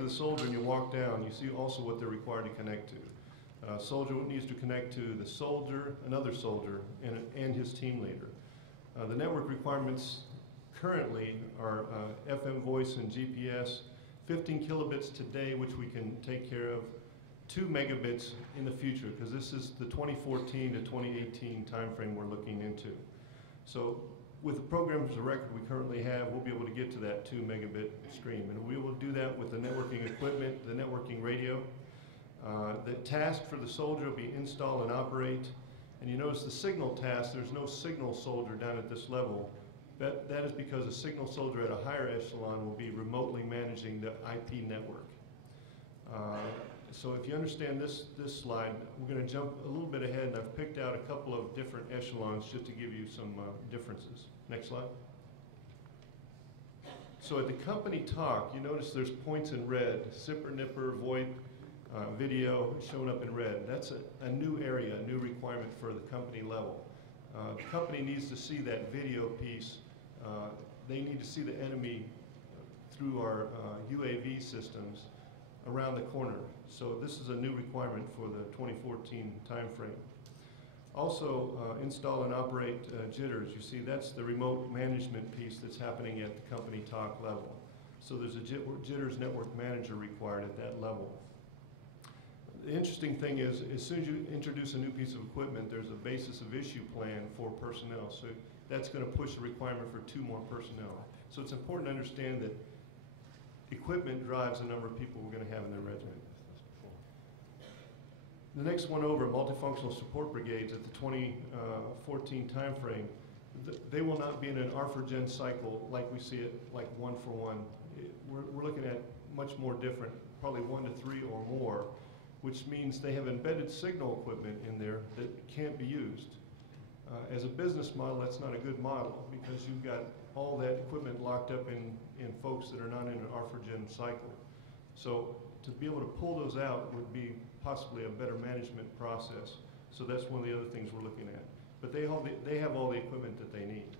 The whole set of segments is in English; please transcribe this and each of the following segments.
The soldier and you walk down, you see also what they're required to connect to. Soldier needs to connect to the soldier, another soldier, and his team leader. The network requirements currently are FM voice and GPS, 15 kilobits today, which we can take care of, 2 megabits in the future, because this is the 2014 to 2018 timeframe we're looking into. So with the programs of record we currently have, we'll be able to get to that 2 megabit stream. And we will do that with the networking equipment, the networking radio. The task for the soldier will be install and operate. And you notice the signal task, there's no signal soldier down at this level. That is because a signal soldier at a higher echelon will be remotely managing the IP network. So if you understand this slide, we're going to jump a little bit ahead, and I've picked out a couple of different echelons just to give you some differences. Next slide. So at the company talk, you notice there's points in red, SIPR, NIPR, VoIP, video showing up in red. That's a new area, a new requirement for the company level. The company needs to see that video piece. They need to see the enemy through our UAV systems around the corner. So this is a new requirement for the 2014 timeframe. Also, install and operate jitters. You see, that's the remote management piece that's happening at the company talk level. So there's a jitters network manager required at that level. The interesting thing is, as soon as you introduce a new piece of equipment, there's a basis of issue plan for personnel. So that's going to push the requirement for 2 more personnel. So it's important to understand that equipment drives the number of people we're going to have in the regiment. The next one over, multifunctional support brigades at the 2014 timeframe, they will not be in an ARFA-gen cycle like we see it, like 1-for-1. We're looking at much more different, probably 1 to 3 or more, which means they have embedded signal equipment in there that can't be used. As a business model, that's not a good model, because you've got all that equipment locked up in folks that are not in an ARFA-gen cycle. So to be able to pull those out would be possibly a better management process. So that's one of the other things we're looking at. But they have all the equipment that they need.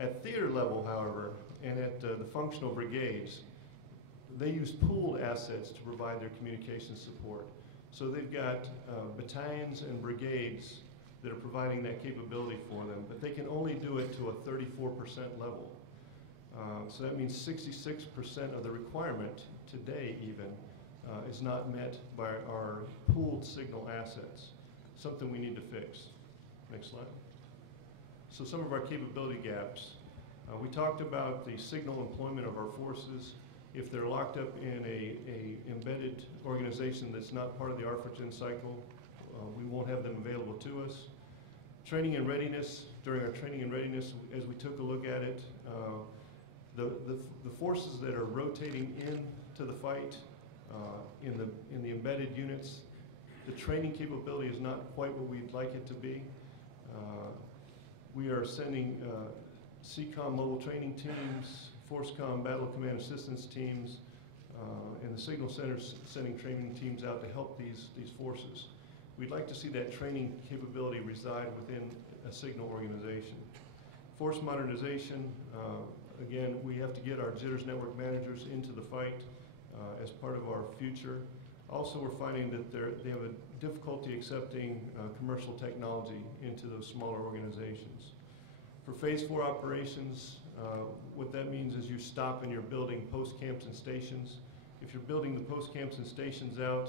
At theater level, however, and at the functional brigades, they use pooled assets to provide their communication support. So they've got battalions and brigades that are providing that capability for them, but they can only do it to a 34% level. So that means 66% of the requirement today even is not met by our pooled signal assets, something we need to fix. Next slide. So some of our capability gaps. We talked about the signal employment of our forces. If they're locked up in a embedded organization that's not part of the ARFA-gen cycle, we won't have them available to us. Training and readiness. During our training and readiness, as we took a look at it, the forces that are rotating into the fight in the embedded units, the training capability is not quite what we'd like it to be. We are sending CCOM mobile training teams, ForceCom battle command assistance teams, and the signal centers sending training teams out to help these forces. We'd like to see that training capability reside within a signal organization. Force modernization, again, we have to get our jitters network managers into the fight as part of our future. Also, we're finding that they have a difficulty accepting commercial technology into those smaller organizations. For Phase 4 operations, what that means is you stop and you're building post camps and stations. If you're building the post camps and stations out,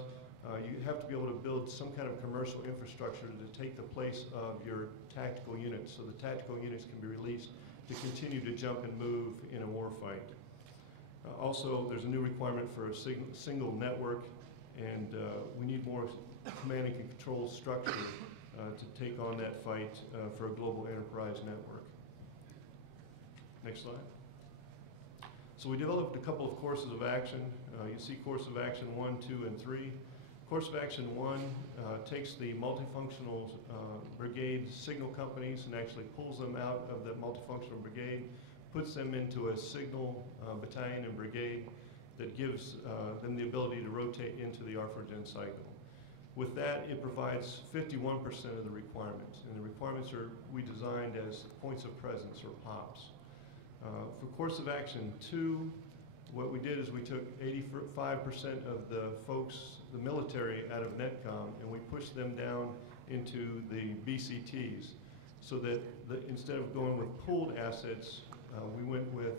you have to be able to build some kind of commercial infrastructure to take the place of your tactical units, so the tactical units can be released to continue to jump and move in a war fight. Also, there's a new requirement for a single network, and we need more command and control structure to take on that fight for a global enterprise network. Next slide. So we developed a couple of courses of action. You see course of action 1, 2, and 3. Course of action 1 takes the multifunctional brigade signal companies and actually pulls them out of the multifunctional brigade, puts them into a signal battalion and brigade that gives them the ability to rotate into the ARFA-gen cycle. With that, it provides 51% of the requirements, and the requirements we designed as points of presence, or POPs. For course of action 2, what we did is we took 85% of the folks, the military, out of NetCom, and we pushed them down into the BCTs, so that instead of going with pooled assets, we went with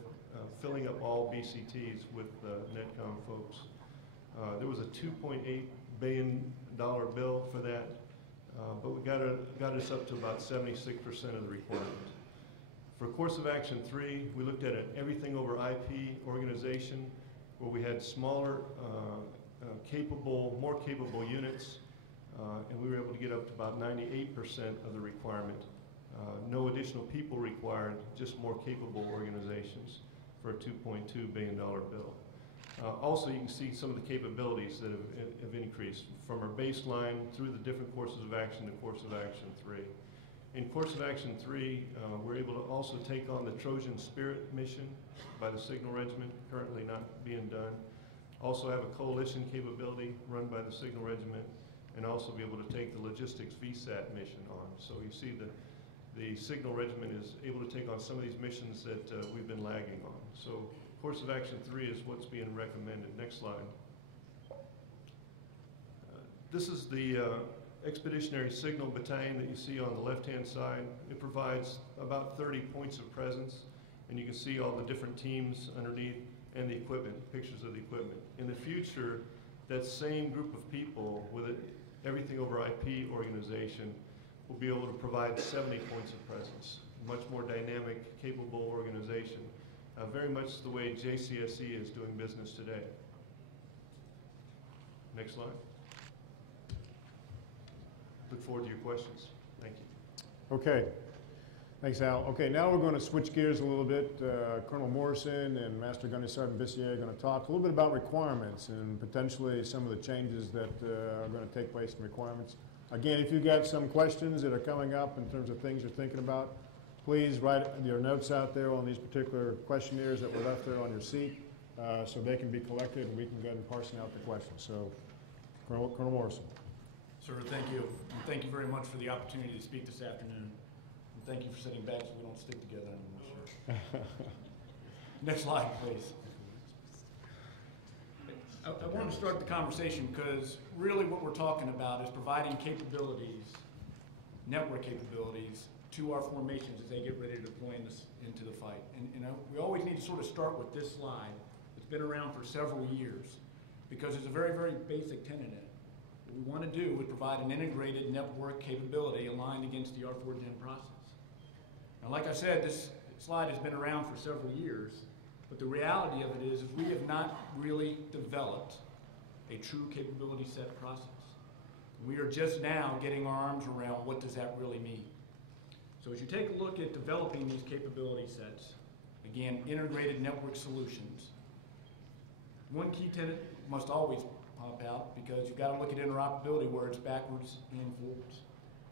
filling up all BCTs with NetCom folks. There was a $2.8 billion bill for that, but we got us up to about 76% of the requirement. For course of action 3, we looked at an everything over IP organization where we had smaller, more capable units, and we were able to get up to about 98% of the requirement. No additional people required, just more capable organizations for a $2.2 billion bill. Also, you can see some of the capabilities that have increased from our baseline through the different courses of action to course of action 3. In course of action 3, we're able to also take on the Trojan Spirit mission by the Signal Regiment, currently not being done. Also have a coalition capability run by the Signal Regiment, and also be able to take the logistics VSAT mission on. So you see the Signal Regiment is able to take on some of these missions that we've been lagging on. So course of action 3 is what's being recommended. Next slide. This is the Expeditionary Signal Battalion that you see on the left-hand side. It provides about 30 points of presence, and you can see all the different teams underneath and the equipment, pictures of the equipment. In the future, that same group of people with everything over IP organization will be able to provide 70 points of presence. Much more dynamic, capable organization. Very much the way JCSE is doing business today. Next slide. Look forward to your questions. Thank you. Okay. Thanks, Al. Okay, now we're going to switch gears a little bit. Colonel Morrison and Master Gunnery Sergeant Bissier are going to talk a little bit about requirements and potentially some of the changes that are going to take place in requirements. Again, if you've got some questions that are coming up in terms of things you're thinking about, please write your notes out there on these particular questionnaires that were left there on your seat so they can be collected and we can go ahead and parsing out the questions. So, Colonel Morrison. Sir, thank you. And thank you very much for the opportunity to speak this afternoon. And thank you for sitting back so we don't stick together anymore, sir. Next slide, please. I want to start the conversation because really what we're talking about is providing capabilities, network capabilities, to our formations as they get ready to deploy into the fight. And we always need to sort of start with this slide. It's been around for several years because it's a very, very basic tenet in it. What we want to do is provide an integrated network capability aligned against the R4Gen process. Now, like I said, this slide has been around for several years, but the reality of it is we have not really developed a true capability set process. We are just now getting our arms around what does that really mean. So as you take a look at developing these capability sets, again, integrated network solutions, one key tenet must always pop out because you've got to look at interoperability where it's backwards and forwards.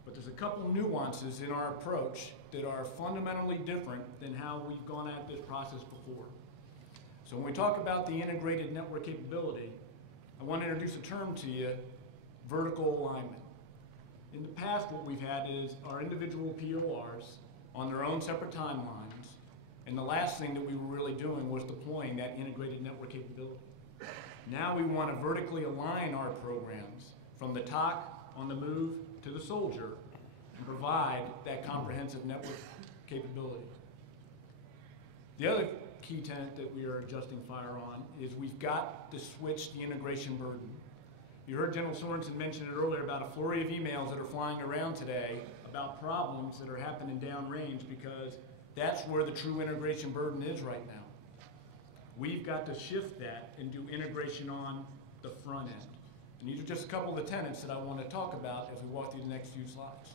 But there's a couple nuances in our approach that are fundamentally different than how we've gone at this process before. So when we talk about the integrated network capability, I want to introduce a term to you, vertical alignment. In the past, what we've had is our individual PORs on their own separate timelines, and the last thing that we were really doing was deploying that integrated network capability. Now we want to vertically align our programs from the TOC on the move to the soldier and provide that comprehensive network capability. The other key tenet that we are adjusting fire on is we've got to switch the integration burden. You heard General Sorenson mention it earlier about a flurry of emails that are flying around today about problems that are happening downrange because that's where the true integration burden is right now. We've got to shift that and do integration on the front end. And these are just a couple of the tenets that I want to talk about as we walk through the next few slides.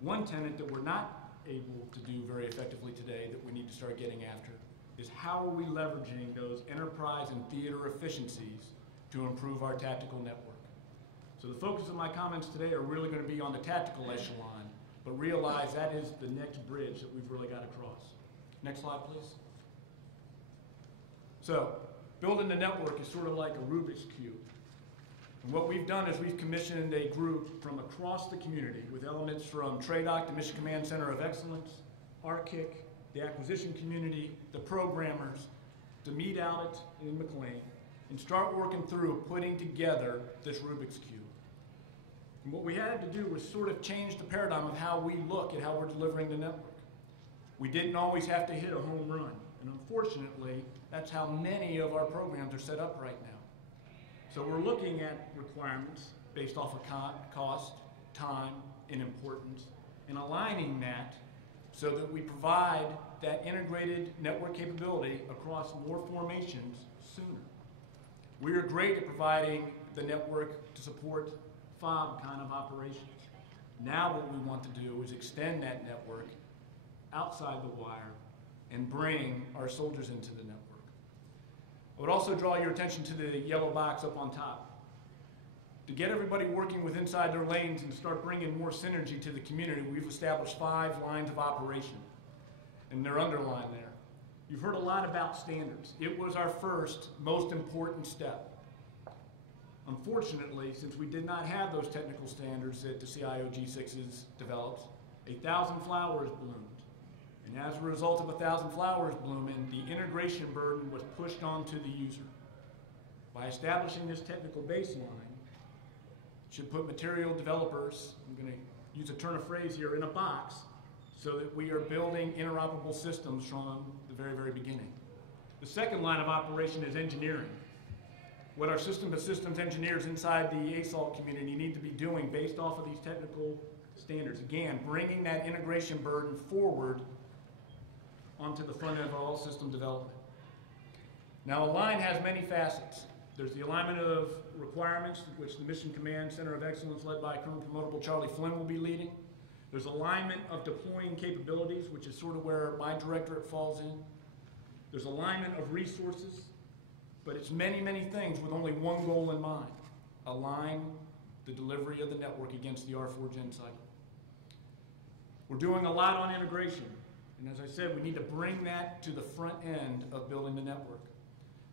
One tenet that we're not able to do very effectively today that we need to start getting after is how are we leveraging those enterprise and theater efficiencies to improve our tactical network. So the focus of my comments today are really going to be on the tactical echelon, but realize that is the next bridge that we've really got to cross. Next slide, please. So building the network is sort of like a Rubik's Cube. And what we've done is we've commissioned a group from across the community with elements from TRADOC, the Mission Command Center of Excellence, ARCIC, the acquisition community, the programmers, to meet out in McLean and start working through putting together this Rubik's Cube. And what we had to do was sort of change the paradigm of how we look at how we're delivering the network. We didn't always have to hit a home run, and unfortunately, that's how many of our programs are set up right now. So we're looking at requirements based off of cost, time, and importance, and aligning that so that we provide that integrated network capability across more formations sooner. We are great at providing the network to support FOB kind of operations. Now what we want to do is extend that network outside the wire and bring our soldiers into the network. I would also draw your attention to the yellow box up on top. To get everybody working with inside their lanes and start bringing more synergy to the community, we've established 5 lines of operation, and they're underlined there. You've heard a lot about standards. It was our first, most important step. Unfortunately, since we did not have those technical standards that the CIO G6s developed, 1,000 flowers bloomed. And as a result of 1,000 flowers blooming, the integration burden was pushed onto the user. By establishing this technical baseline, it should put material developers, I'm going to use a turn of phrase here, in a box so that we are building interoperable systems from the very, very beginning. The second line of operation is engineering. What our systems engineers inside the ASALT community need to be doing based off of these technical standards. Again, bringing that integration burden forward onto the front end of all system development. Now, a line has many facets. There's the alignment of requirements, which the Mission Command Center of Excellence led by Colonel Promotable Charlie Flynn will be leading. There's alignment of deploying capabilities, which is sort of where my directorate falls in. There's alignment of resources, but it's many, many things with only one goal in mind: align the delivery of the network against the R4 Gen cycle. We're doing a lot on integration, and as I said, we need to bring that to the front end of building the network.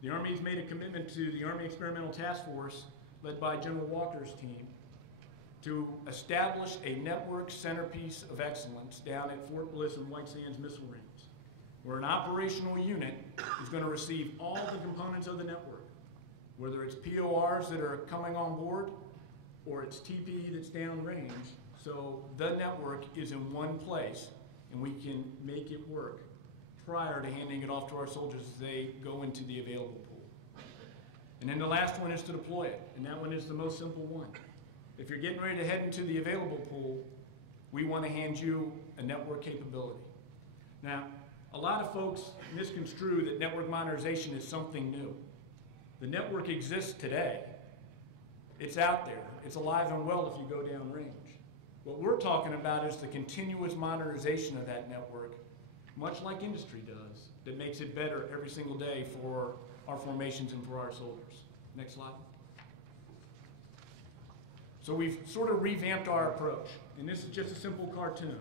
The Army's made a commitment to the Army Experimental Task Force, led by General Walker's team, to establish a network centerpiece of excellence down at Fort Bliss and White Sands Missile Range, where an operational unit is going to receive all the components of the network, whether it's PORs that are coming on board or it's TPE that's downrange, so the network is in one place and we can make it work prior to handing it off to our soldiers as they go into the available pool. And then the last one is to deploy it, and that one is the most simple one. If you're getting ready to head into the available pool, we want to hand you a network capability. Now, a lot of folks misconstrue that network modernization is something new. The network exists today. It's out there. It's alive and well if you go downrange. What we're talking about is the continuous modernization of that network, much like industry does, that makes it better every single day for our formations and for our soldiers. Next slide. So we've sort of revamped our approach, and this is just a simple cartoon.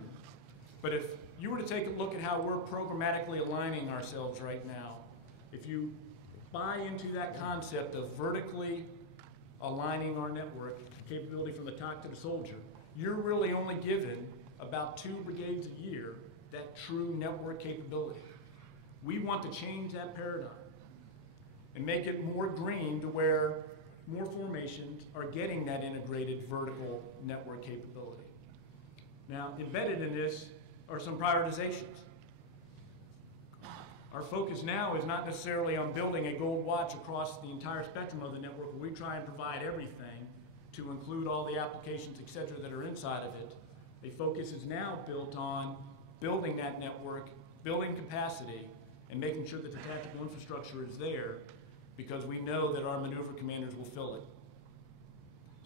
But if you were to take a look at how we're programmatically aligning ourselves right now, if you buy into that concept of vertically aligning our network capability from the top to the soldier, you're really only given about 2 brigades a year that true network capability. We want to change that paradigm and make it more green to where more formations are getting that integrated vertical network capability. Now, embedded in this are some prioritizations. Our focus now is not necessarily on building a gold watch across the entire spectrum of the network where we try and provide everything to include all the applications, et cetera, that are inside of it. A focus is now built on building that network, building capacity, and making sure that the tactical infrastructure is there, because we know that our maneuver commanders will fill it.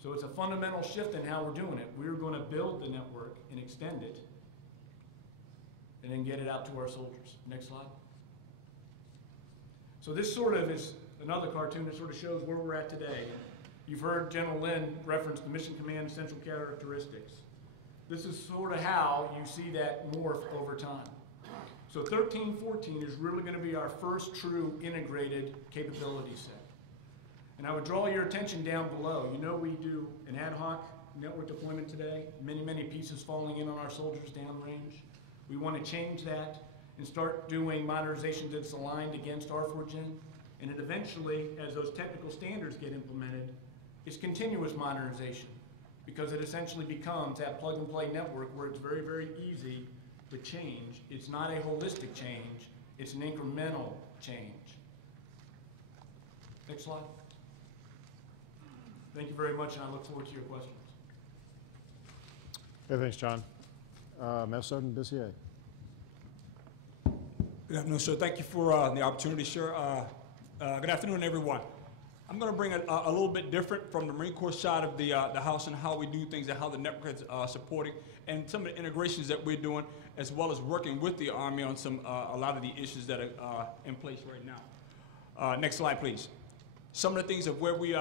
So it's a fundamental shift in how we're doing it. We're going to build the network and extend it, and then get it out to our soldiers. Next slide. So this sort of is another cartoon that sort of shows where we're at today. You've heard General Lynn reference the Mission Command essential characteristics. This is sort of how you see that morph over time. So 13-14 is really going to be our first true integrated capability set. And I would draw your attention down below. You know we do an ad hoc network deployment today, many, many pieces falling in on our soldiers downrange. We want to change that and start doing modernization that's aligned against R4Gen. And then eventually, as those technical standards get implemented, it's continuous modernization, because it essentially becomes that plug-and-play network where it's very, very easy to change. It's not a holistic change, it's an incremental change. Next slide. Thank you very much, and I look forward to your questions. Okay, thanks, John. Master Sergeant Bissier. Good afternoon, sir. Thank you for the opportunity, sir. Good afternoon, everyone. I'm going to bring it a little bit different from the Marine Corps side of the house and how we do things and how the network is supporting and some of the integrations that we're doing, as well as working with the Army on a lot of the issues that are in place right now. Next slide, please. Some of the things of where we've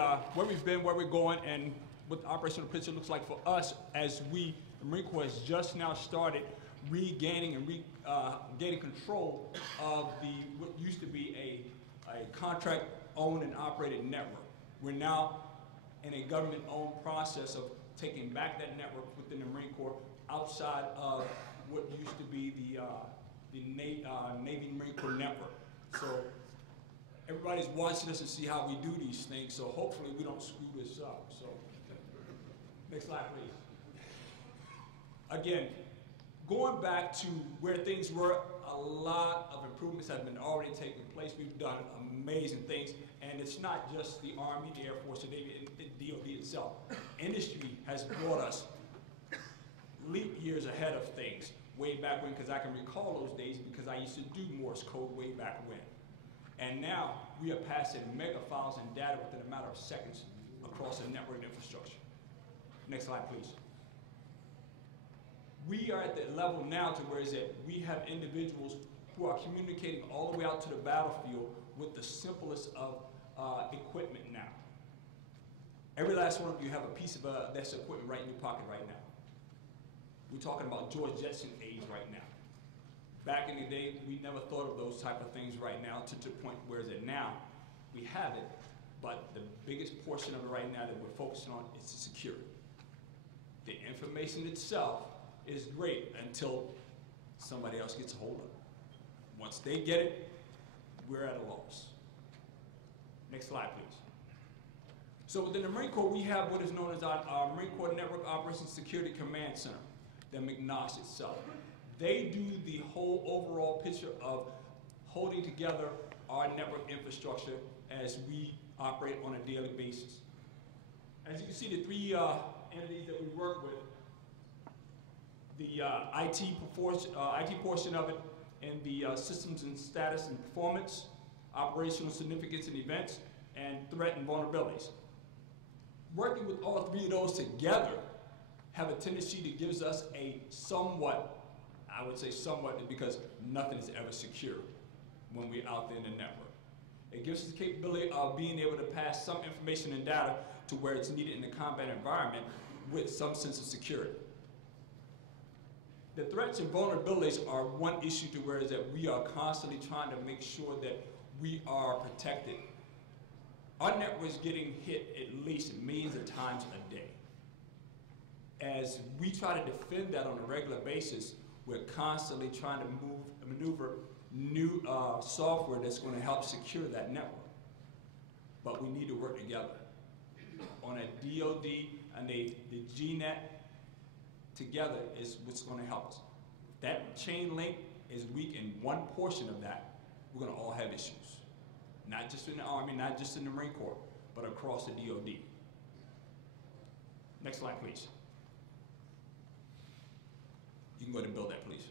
been, where we're going, and what the operational picture looks like for us as the Marine Corps has just now started regaining and gaining control of what used to be a contract-owned and operated network. We're now in a government-owned process of taking back that network within the Marine Corps outside of what used to be the Navy Marine Corps network. So everybody's watching us and see how we do these things, so hopefully we don't screw this up. So next slide, please. Again, going back to where things were, a lot of improvements have been already taking place. We've done amazing things, and it's not just the Army, the Air Force, the Navy, and the DoD itself. Industry has brought us leap years ahead of things way back when, because I can recall those days because I used to do Morse code way back when. And now we are passing mega files and data within a matter of seconds across the network infrastructure. Next slide, please. We are at the level now to where is that we have individuals who are communicating all the way out to the battlefield with the simplest of equipment now. Every last one of you have a piece of this equipment right in your pocket right now. We're talking about George Jetson age right now. Back in the day, we never thought of those type of things right now to the point where is it now. We have it, but the biggest portion of it right now that we're focusing on is the security. The information itself is great until somebody else gets a hold of it. Once they get it, we're at a loss. Next slide, please. So within the Marine Corps, we have what is known as our Marine Corps Network Operations Security Command Center, the McNOS itself. They do the whole overall picture of holding together our network infrastructure as we operate on a daily basis. As you can see, the three entities that we work with, the IT portion of it, and the systems and status and performance, operational significance and events, and threat and vulnerabilities. Working with all three of those together have a tendency to give us a somewhat, I would say somewhat, because nothing is ever secure when we're out there in the network. It gives us the capability of being able to pass some information and data to where it's needed in the combat environment with some sense of security. The threats and vulnerabilities are one issue to where is that we are constantly trying to make sure that we are protected. Our network is getting hit at least millions of times a day. As we try to defend that on a regular basis, we're constantly trying to maneuver new software that's going to help secure that network. But we need to work together. On a DoD and the GNet together is what's going to help us. If that chain link is weak in one portion of that, we're going to all have issues. Not just in the Army, not just in the Marine Corps, but across the DoD. Next slide, please. You can go ahead and build that, please.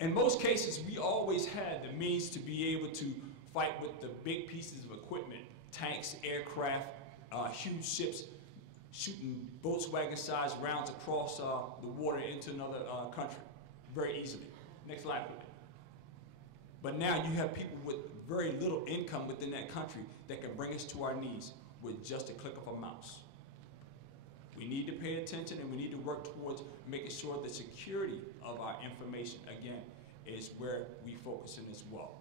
In most cases, we always had the means to be able to fight with the big pieces of equipment, tanks, aircraft, huge ships, shooting Volkswagen-sized rounds across the water into another country very easily. Next slide, please. But now you have people with very little income within that country that can bring us to our knees with just a click of a mouse. We need to pay attention and we need to work towards making sure the security of our information, again, is where we focus in as well.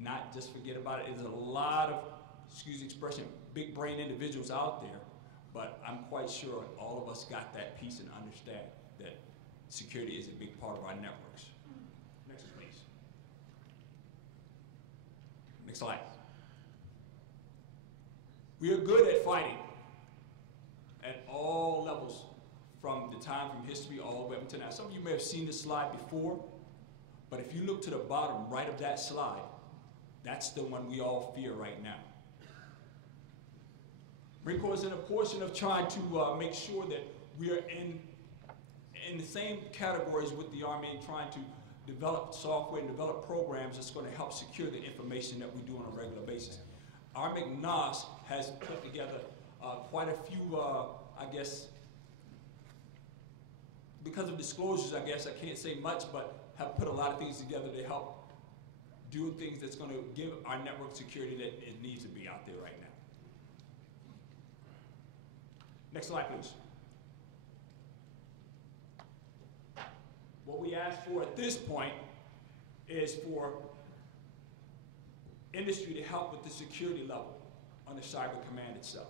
Not just forget about it. There's a lot of, excuse the expression, big brain individuals out there, but I'm quite sure all of us got that piece and understand that security is a big part of our networks. Next, please. Next slide. We are good at fighting at all levels from the time from history all the way up to now. Some of you may have seen this slide before, but if you look to the bottom right of that slide, that's the one we all fear right now. Marine Corps is in a portion of trying to make sure that we are in the same categories with the Army and trying to develop software and develop programs that's going to help secure the information that we do on a regular basis. Our McNOS has put together quite a few, I guess, because of disclosures, I guess, I can't say much, but have put a lot of things together to help do things that's going to give our network security that it needs to be out there right now. Next slide, please. What we ask for at this point is for industry to help with the security level on the cyber command itself.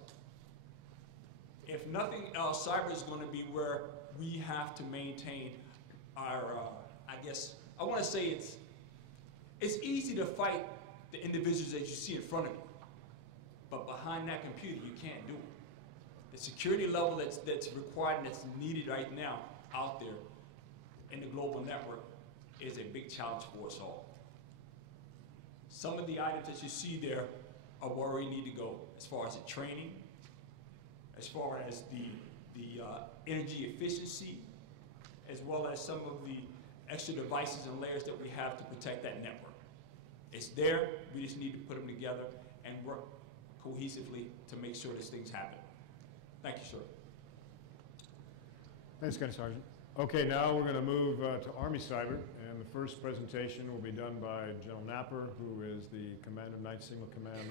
If nothing else, cyber is going to be where we have to maintain our, I guess, I want to say it's easy to fight the individuals that you see in front of you, but behind that computer, you can't do it. The security level that's required and that's needed right now out there in the global network is a big challenge for us all. Some of the items that you see there are where we need to go as far as the training, as far as the energy efficiency, as well as some of the extra devices and layers that we have to protect that network. It's there, we just need to put them together and work cohesively to make sure these things happen. Thank you, sir. Thanks, Gunny Sergeant. Okay, now we're going to move to Army Cyber, and the first presentation will be done by General Napper, who is the Commander of 9th Single Command,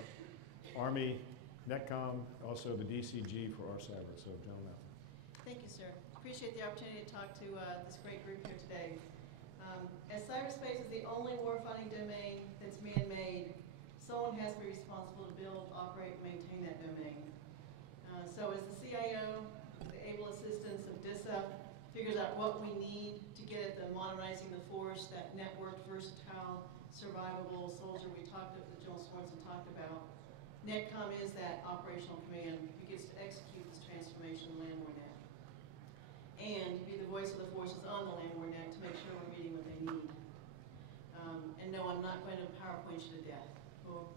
Army, NetCom, also the DCG for our cyber. So, General Napper. Thank you, sir. Appreciate the opportunity to talk to this great group here today. As cyberspace is the only warfighting domain that's man-made, someone has to be responsible to build, operate, and maintain that domain. So as the CIO, the able assistance of DISA, figures out what we need to get at the modernizing the force, that networked, versatile, survivable soldier that General Sorenson talked about. NetCom is that operational command who gets to execute this transformation of LandWarNet. And be the voice of the forces on the LandWarNet to make sure we're meeting what they need. And no, I'm not going to PowerPoint you to death. Cool.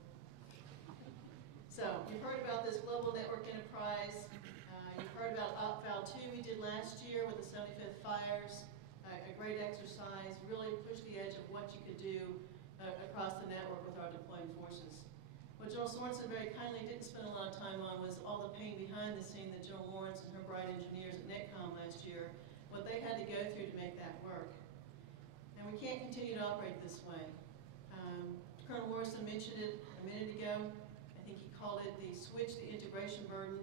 So, you've heard about this global network enterprise. You've heard about OpVal 2 we did last year with the 75th Fires. A great exercise, really pushed the edge of what you could do across the network with our deploying forces. What General Sorenson very kindly didn't spend a lot of time on was all the pain behind the scene that General Lawrence and her bright engineers at NetCom last year, what they had to go through to make that work. And we can't continue to operate this way. Colonel Morrison mentioned it a minute ago. I think he called it the switch, the integration burden.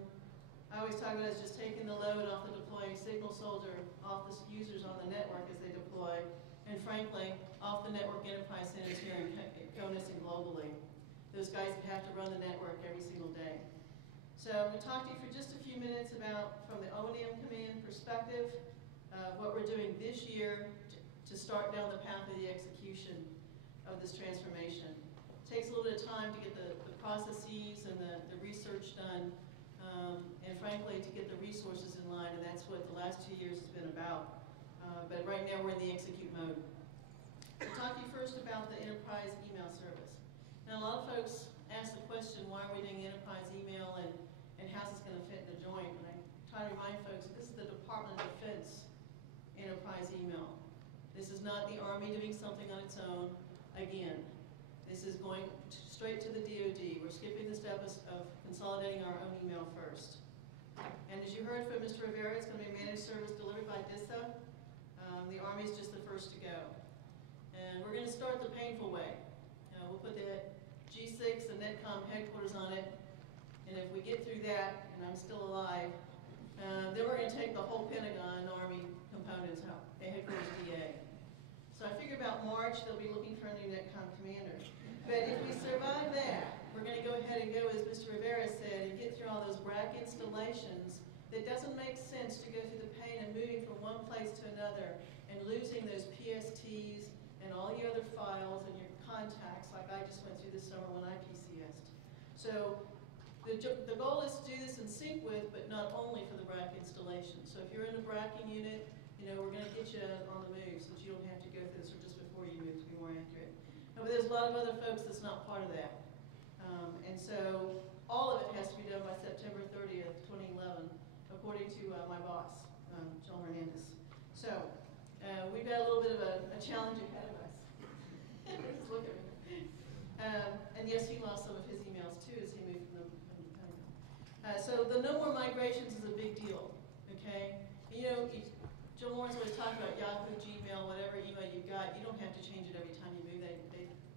I always talk about it as just taking the load off the deploying signal soldier, off the users on the network as they deploy, and frankly, off the network enterprise centers here in CONUS and globally. Those guys that have to run the network every single day. So I'm going to talk to you for just a few minutes about, from the O&M command perspective, what we're doing this year to start down the path of the execution of this transformation. It takes a little bit of time to get the processes and the research done, and frankly, to get the resources in line, and that's what the last 2 years has been about. But right now, we're in the execute mode. I'll talk to you first about the enterprise email service. Now, a lot of folks ask the question, why are we doing enterprise email and how's this going to fit in the joint? And I try to remind folks that this is the Department of Defense enterprise email. This is not the Army doing something on its own. Again, this is going straight to the DoD. We're skipping the step of consolidating our own email first. And as you heard from Mr. Rivera, it's going to be a managed service delivered by DISA. The Army is just the first to go. And we're going to start the painful way. We'll put the G6 and NetCom headquarters on it. And if we get through that, and I'm still alive, then we're going to take the whole Pentagon Army components out, a headquarters DA. So I figure about March, they'll be looking for a new NetCom commander. But if we survive that, we're going to go ahead and go, as Mr. Rivera said, and get through all those rack installations. That doesn't make sense to go through the pain of moving from one place to another and losing those PSTs and all your other files and your contacts, like I just went through this summer when I PCS'd. So the goal is to do this in sync with, but not only for the BRAC installation. So if you're in a bracking unit, we're going to get you on the move so that you don't have to go through this, or just before you move, to be more accurate. But there's a lot of other folks that's not part of that. And so all of it has to be done by September 30th, 2011, according to my boss, John Hernandez. So we've got a little bit of a challenge ahead of us. Just look at me. And yes, he lost some of his emails too as he moved from the so the no more migrations is a big deal, okay? Joe Lawrence always talked about Yahoo, Gmail, whatever email you've got, you don't have to change it every time you move.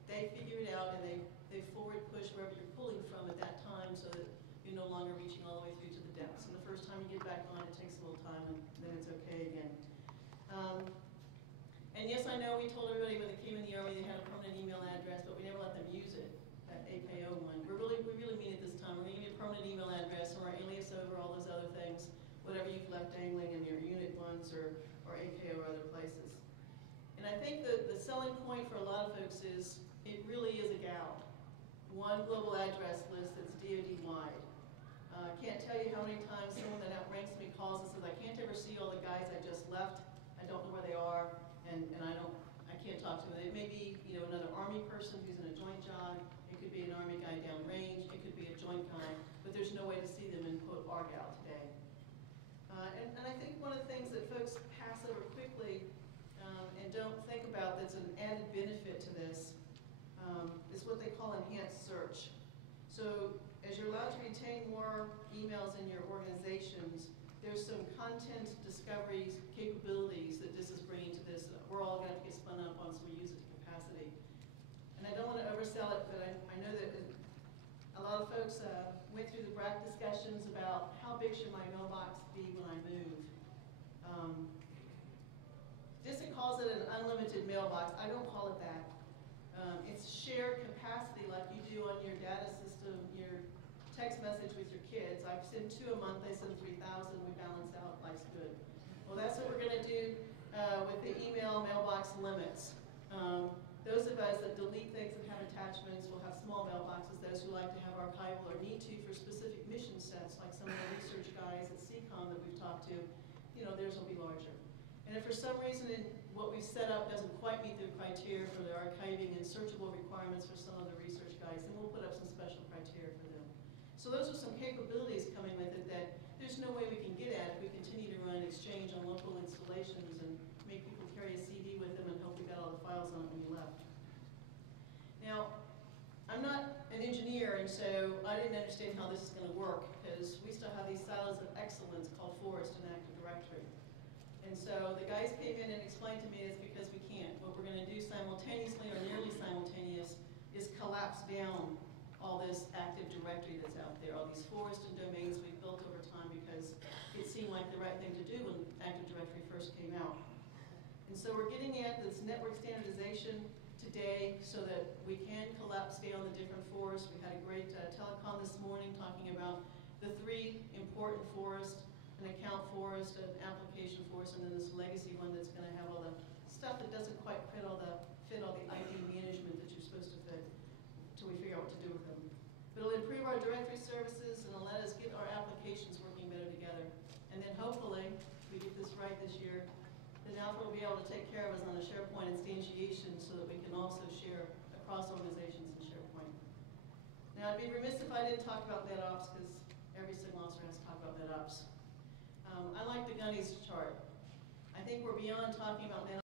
They figure it out, and they forward push wherever you're pulling from at that time so that you're no longer reaching all the way through to the depths. And the first time you get back on, it takes a little time, and then it's okay again. And yes, I know we told everybody when they came in the Army they had a permanent email address, but we never let them use it, that AKO one. We really mean it this time. We're going to give you a permanent email address, or our alias over, all those other things, whatever you've left dangling in your unit ones or AKO or other places. And I think the selling point for a lot of folks is it really is a GAL, one global address list that's DoD-wide. I can't tell you how many times someone that outranks me calls and says, I can't ever see all the guys I just left. I don't know where they are, and I can't talk to them. It may be another Army person who's in a joint job. It could be an Army guy downrange. It could be a joint guy, but there's no way to see them in quote RGAL today. And I think one of the things that folks pass over quickly and don't think about that's an added benefit to this is what they call enhanced search. So as you're allowed to retain more emails in your organizations, there's some content discovery capabilities that this is bringing to this. We're all going to get spun up on, so we use it to capacity. And I don't want to oversell it, but I know that a lot of folks went through the BRAC discussions about how big should my mailbox be when I move. DISA calls it an unlimited mailbox. I don't call it that. It's shared capacity like you do on your data system, your text message with your kids. I send 2 a month, they send 3,000, we balance out, life's good. Well, that's what we're going to do with the email mailbox limits. Those of us that delete things and have attachments will have small mailboxes. Those who like to have archival or need to for specific mission sets, like some of the research guys at CCOM that we've talked to, theirs will be larger. And if for some reason what we've set up doesn't quite meet the criteria for the archiving and searchable requirements for some of the research guys, then we'll put up some special criteria for them. So those are some capabilities coming with it that there's no way we can get at if we continue to run Exchange on local installations and make people carry a CD with them and hope we got all the files on it when you left. Now, I'm not an engineer, and so I didn't understand how this is going to work, because we still have these silos of excellence called Forest and Active Directory. And so the guys came in and explained to me it's because we can't. What we're going to do simultaneously or nearly simultaneous is collapse down all this Active Directory that's out there, all these forests and domains we've built over time because it seemed like the right thing to do when Active Directory first came out. And so we're getting at this network standardization today so that we can collapse down the different forests. We had a great telecom this morning talking about the 3 important forests: an account forest, an application forest, and then this legacy one that's going to have all the stuff that doesn't quite fit all the ID management that you're supposed to fit until we figure out what to do with them. But it'll improve our directory services and it'll let us get our applications working better together. And then hopefully, if we get this right this year, then Alpha will be able to take care of us on a SharePoint instantiation so that we can also share across organizations in SharePoint. Now, I'd be remiss if I didn't talk about NetOps, because every signal officer has to talk about NetOps. I like the Gunny's chart. I think we're beyond talking about NetOps.